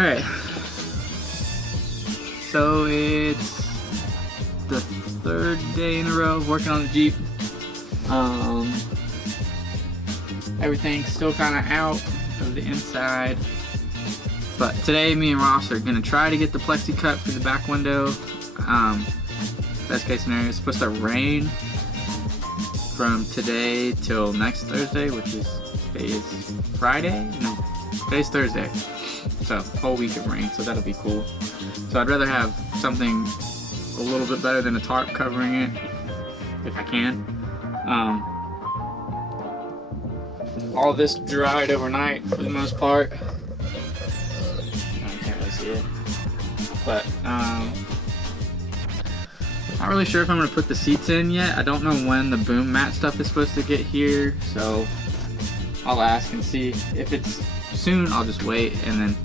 Alright. So it's the third day in a row of working on the Jeep. Everything's still kind of out of the inside. But today me and Ross are gonna try to get the plexi cut for the back window. Best case scenario, it's supposed to rain from today till next Thursday, which is, today is Friday? No, today's Thursday. So, whole week of rain, so that'll be cool. So I'd rather have something a little bit better than a tarp covering it, if I can. All this dried overnight for the most part. I can't really see it. But, not really sure if I'm gonna put the seats in yet. I don't know when the boom mat stuff is supposed to get here, so I'll ask and see. If it's soon, I'll just wait and then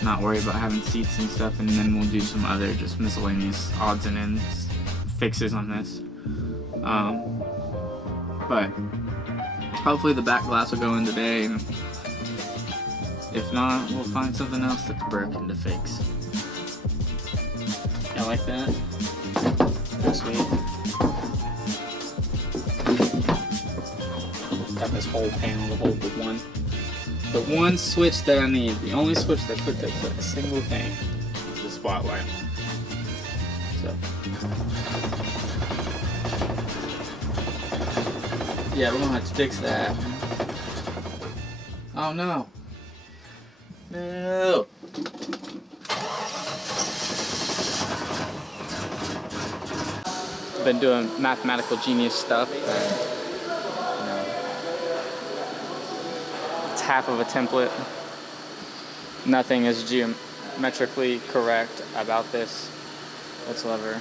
not worry about having seats and stuff, and then we'll do some other just miscellaneous odds and ends fixes on this. But hopefully the back glass will go in today, and if not, we'll find something else that's broken to fix. I like that. Sweet. Got this whole panel to hold the one switch that I need. The only switch that puts a single thing is the spotlight. So yeah, we're gonna have to fix that. Oh no. No. Been doing mathematical genius stuff. It's half of a template. Nothing is geometrically correct about this whatsoever.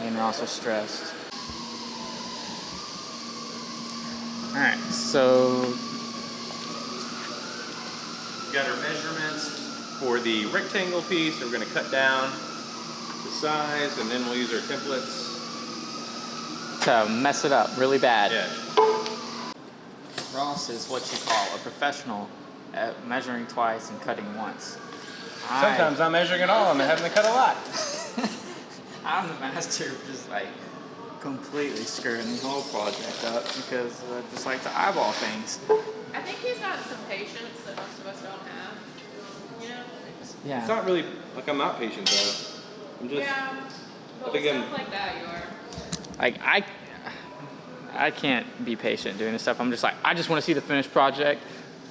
And Ross is stressed. Alright, so we got our measurements for the rectangle piece. We're going to cut down the size, and then we'll use our templates to mess it up really bad. Yeah. Ross is what you call a professional at measuring twice and cutting once. Sometimes I'm measuring it all and I'm having to cut a lot. I'm the master of just like completely screwing the whole project up because I just like to eyeball things. I think he's got some patience that most of us don't have. You know? Yeah. It's not really like I'm not patient though. I'm just. Yeah. But I think with stuff like that, you are. Like I can't be patient doing this stuff. I'm just like, I just want to see the finished project.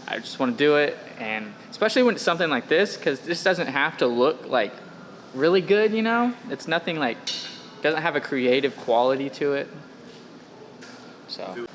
I just want to do it, and especially when it's something like this, because this doesn't have to look like really good, you know? It's nothing like, doesn't have a creative quality to it. So.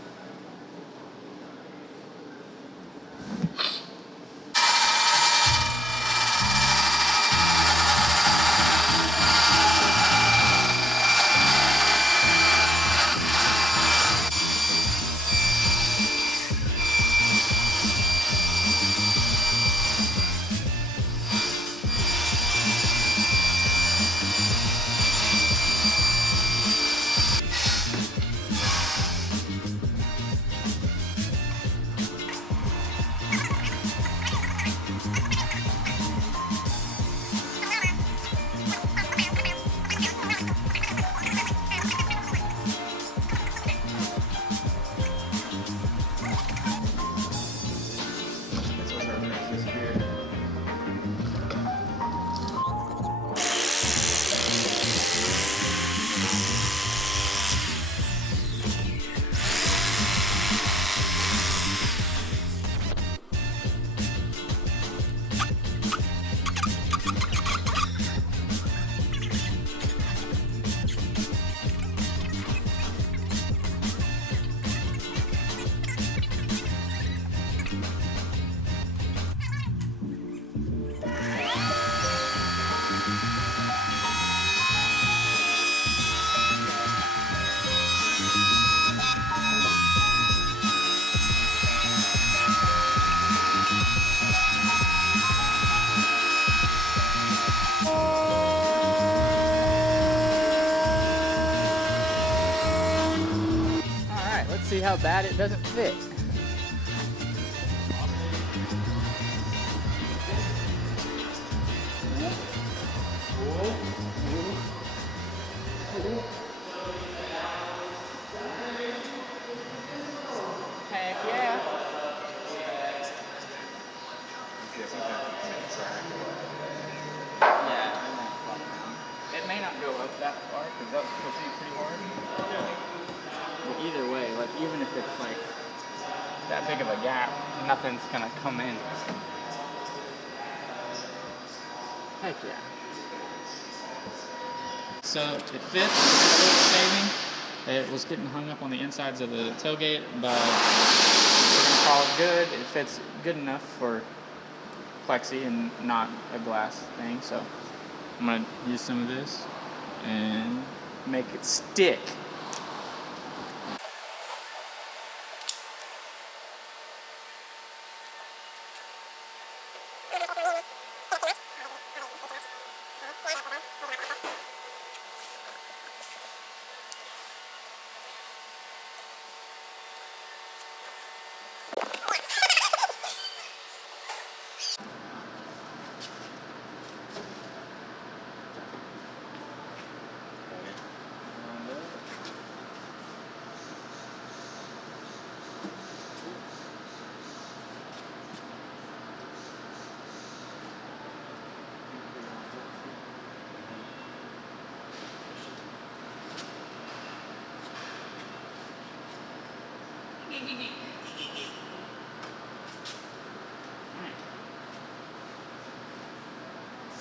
See how bad it doesn't fit. Heck yeah. Yeah, it won't flop around. It may not go up that far because that was pushing it pretty hard. But either way, like even if it's like that big of a gap, nothing's gonna come in. Heck yeah. So it fits, it's a little shaving. It was getting hung up on the insides of the tailgate, but we're gonna call it good. It fits good enough for plexi and not a glass thing. So I'm gonna use some of this and make it stick.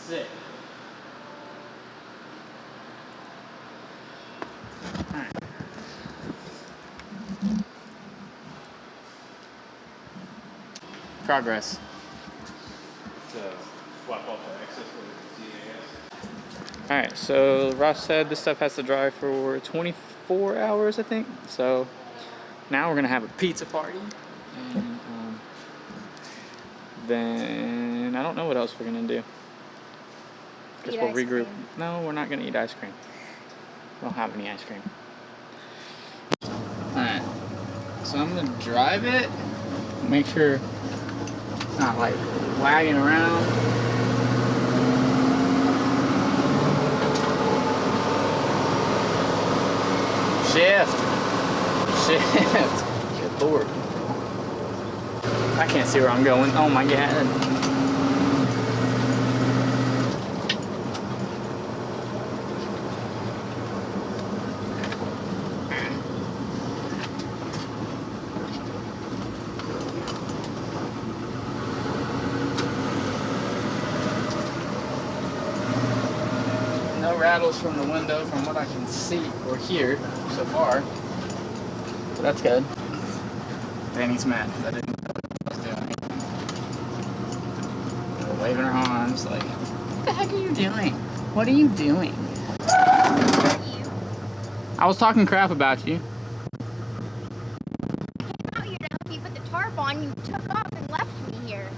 Sick. Alright. Progress. Swap off the excess with the Alright, so Ross said this stuff has to dry for 24 hours, I think. So now we're gonna have a pizza party, and then I don't know what else we're gonna do. Guess we'll regroup. No, we're not gonna eat ice cream. We don't have any ice cream. Alright, so I'm gonna drive it, make sure it's not like wagging around. Shift. Good lord. I can't see where I'm going. Oh my god. No rattles from the window from what I can see or hear so far. So that's good. Danny's mad because I didn't know what I was doing. Waving her arms like, what the heck are you doing? What are you doing? I was talking crap about you. I came out here to help you put the tarp on. You took off and left me here.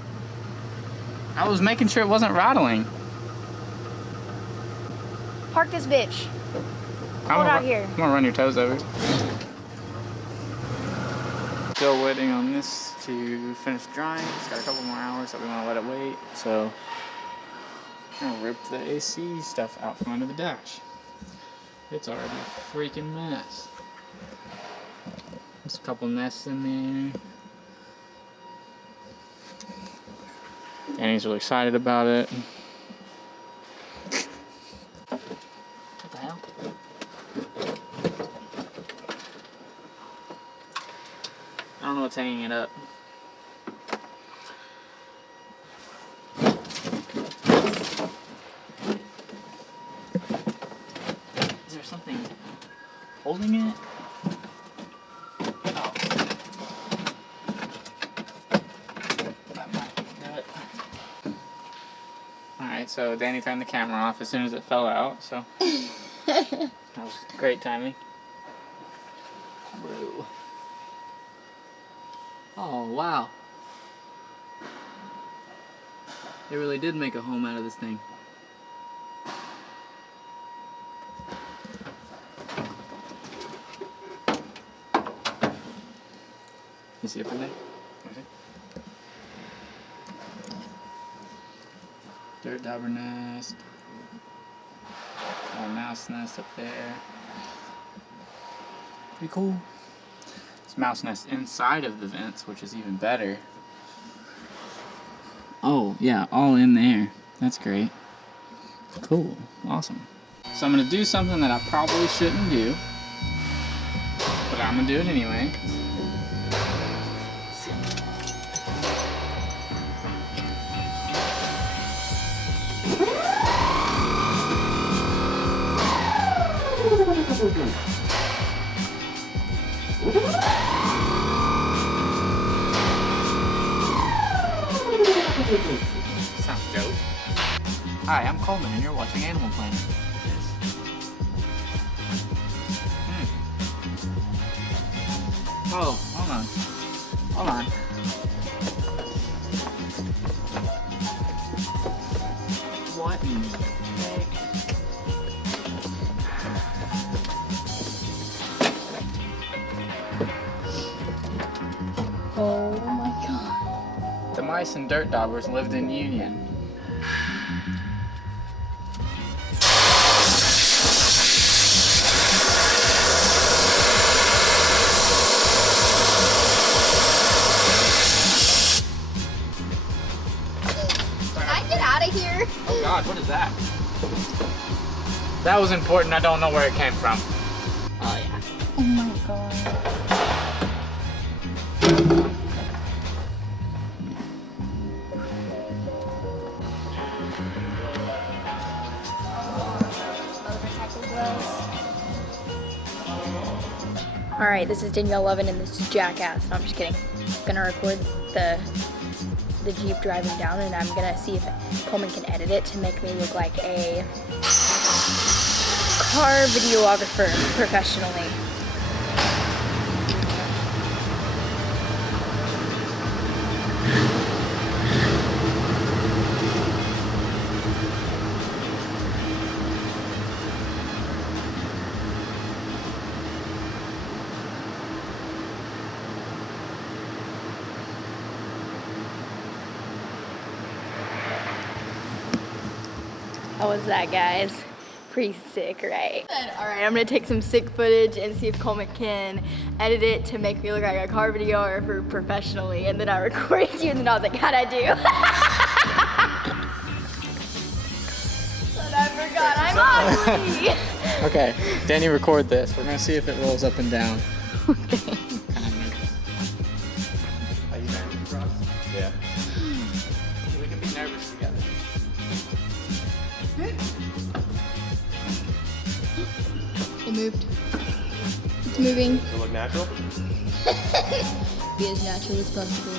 I was making sure it wasn't rattling. Park this bitch. Hold out here. I'm gonna run your toes over. Still waiting on this to finish drying. It's got a couple more hours that we want to let it wait. So I'm gonna rip the AC stuff out from under the dash. It's already a freaking mess. There's a couple nests in there. Danny's really excited about it. What the hell? I don't know what's hanging it up. Is there something holding it? Oh. That might do it. Alright, so Danny turned the camera off as soon as it fell out, so that was great timing. Bro. Oh, wow. They really did make a home out of this thing. You see up in there? Dirt dauber nest. Oh, now mouse nest up there. Pretty cool. There's mouse nest inside of the vents, which is even better. Oh, yeah, all in there. That's great. Cool. Awesome. So I'm going to do something that I probably shouldn't do, but I'm going to do it anyway. Sounds dope. Hi, I'm Coleman and you're watching Animal Planet. Oh, hold on. Hold on. What in the heck? Oh my god. The mice and dirt daubers lived in union. Here. Oh god, what is that? That was important, I don't know where it came from. Oh yeah. Oh my god. Alright, this is Danielle Levin and this is Jackass. No, I'm just kidding. I'm gonna record the Jeep driving down and I'm gonna see if Coleman can edit it to make me look like a car videographer professionally. How was that, guys? Pretty sick, right? Alright, I'm gonna take some sick footage and see if Coleman can edit it to make me look like a car videographer professionally. And then I recorded you and then I was like, how'd I do? But I forgot I'm ugly. Okay, Danny, record this. We're gonna see if it rolls up and down. Okay. Are you nervous, Ross? Yeah. We can be nervous together. It moved. It's moving. Does it look natural? Be as natural as possible.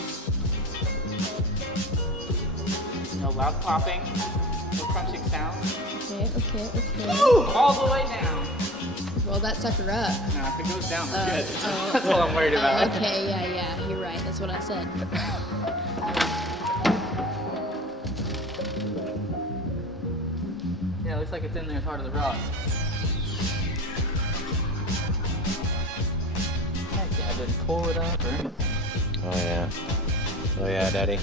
No loud popping, no crunching sounds. Okay. All the way down. Roll that sucker up. No, if it goes down, we're good. oh. That's all I'm worried about. Okay, yeah, you're right. That's what I said. Yeah, it looks like it's in there as part of the rock. Heck yeah, I didn't pull it up or anything. Oh yeah. Oh yeah, Daddy.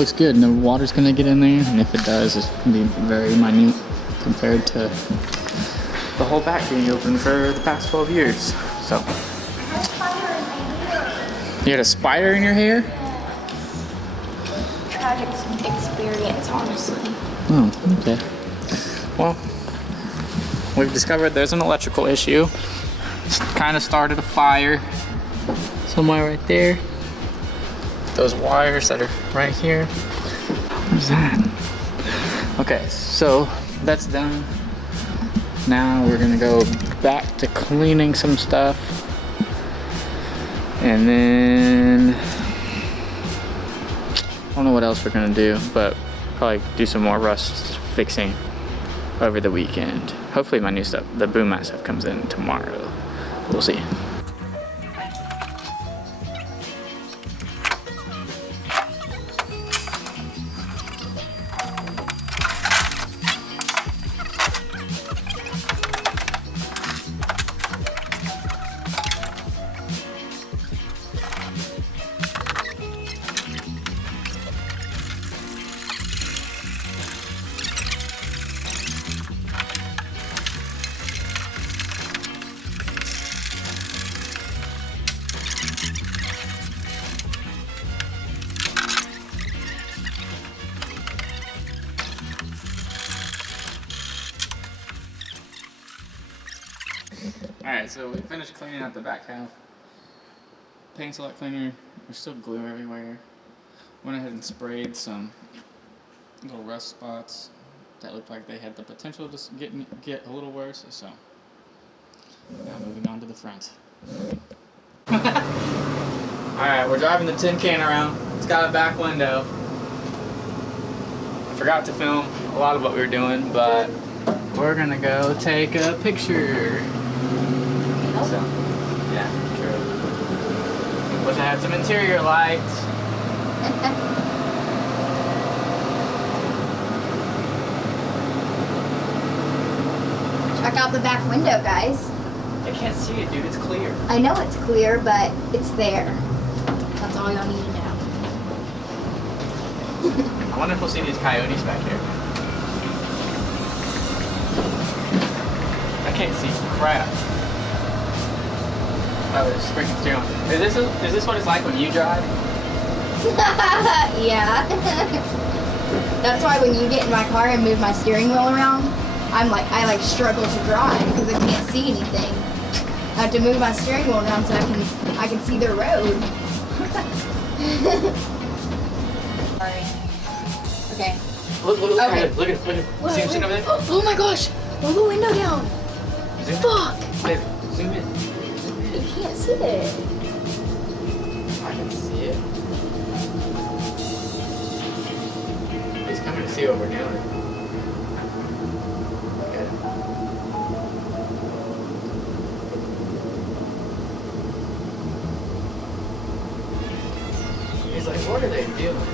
looks good. No water's gonna get in there, and if it does, it's gonna be very minute compared to the whole back being open for the past 12 years. So. You had a spider in your hair? Tragic experience, honestly. Oh, okay. Well, we've discovered there's an electrical issue. Kind of started a fire somewhere right there. Those wires that are right here. What's that? Okay, so that's done. Now we're gonna go back to cleaning some stuff. And then I don't know what else we're gonna do, but probably do some more rust fixing over the weekend. Hopefully my new stuff, the boom mat stuff, comes in tomorrow. We'll see. Alright, so we finished cleaning out the back half. Paint's a lot cleaner. There's still glue everywhere. Went ahead and sprayed some little rust spots that looked like they had the potential to get a little worse. So now moving on to the front. Alright, we're driving the tin can around. It's got a back window. I forgot to film a lot of what we were doing, but we're gonna go take a picture. So, yeah, true. Wish I had some interior lights. Check out the back window, guys. I can't see it, dude. It's clear. I know it's clear, but it's there. That's all y'all need to know. I wonder if we'll see these coyotes back here. I can't see crap. Oh, it's freaking steering. Is this what it's like when you drive? Yeah. That's why when you get in my car and move my steering wheel around, I struggle to drive because I can't see anything. I have to move my steering wheel around so I can see the road. Sorry. Okay. Look, Okay. look at it. See him over there? Oh my gosh! Roll the window down. Zoom. Fuck! Baby, zoom in. You can't see it. I can see it. He's coming to see what we're doing. Look at it. He's like, what are they doing?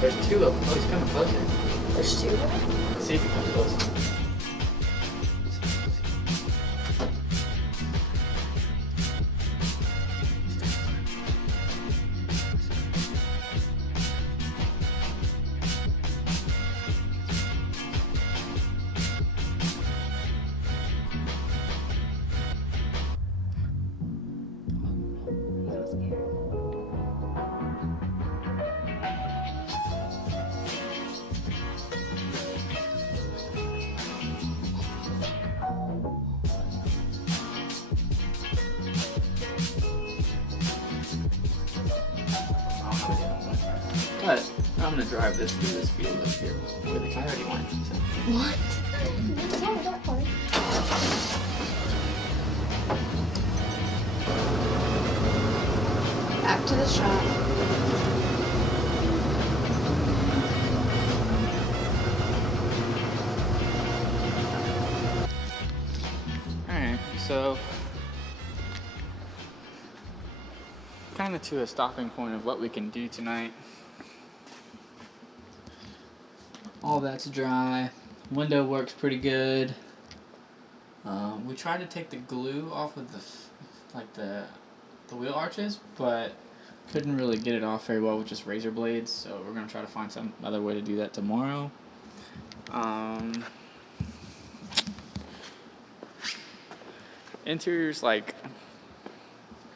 There's two of them. Oh, he's coming closer. There's two of them? Let's see if he comes closer. But I'm gonna drive this through this field up here where the coyote went. So. What? What's wrong with that part? Back to the shop. Alright, so kind of to a stopping point of what we can do tonight. All that's dry. Window works pretty good. We tried to take the glue off of the wheel arches, but couldn't really get it off very well with just razor blades, so we're gonna try to find some other way to do that tomorrow. Interior's like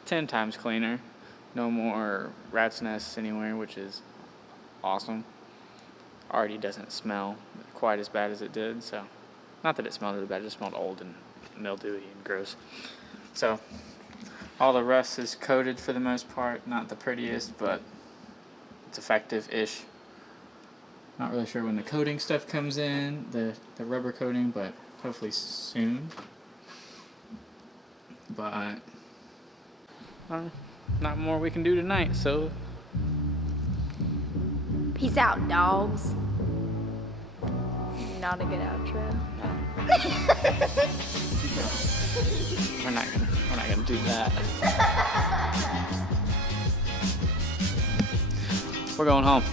10 times cleaner. No more rat's nests anywhere, which is awesome. Already doesn't smell quite as bad as it did, so not that it smelled really bad, it just smelled old and mildewy and gross. So all the rust is coated for the most part. Not the prettiest, but it's effective-ish. Not really sure when the coating stuff comes in, the rubber coating, but hopefully soon. But not more we can do tonight, so Peace out, dogs. Not a good outro. we're not gonna do that. We're going home.